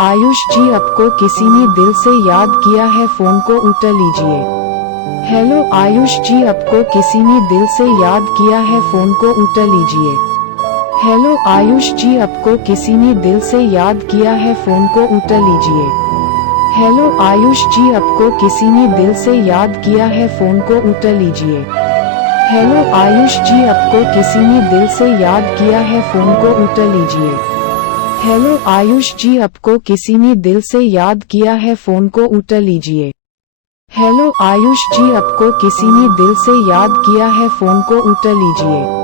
आयुष जी, आपको किसी ने दिल से याद किया है, फोन को उठा लीजिए। हेलो आयुष जी, आपको किसी ने दिल से याद किया है, फोन को उठा लीजिए। हेलो आयुष जी, आपको किसी ने दिल से याद किया है, फोन को उठा लीजिए। हेलो आयुष जी, आपको किसी ने दिल से याद किया है, फोन को उठा लीजिए। हेलो आयुष जी, आपको किसी ने दिल से याद किया है, फोन को उठा लीजिए। हेलो आयुष जी, आपको किसी ने दिल से याद किया है, फोन को उठा लीजिए। हेलो आयुष जी, आपको किसी ने दिल से याद किया है, फोन को उठा लीजिए।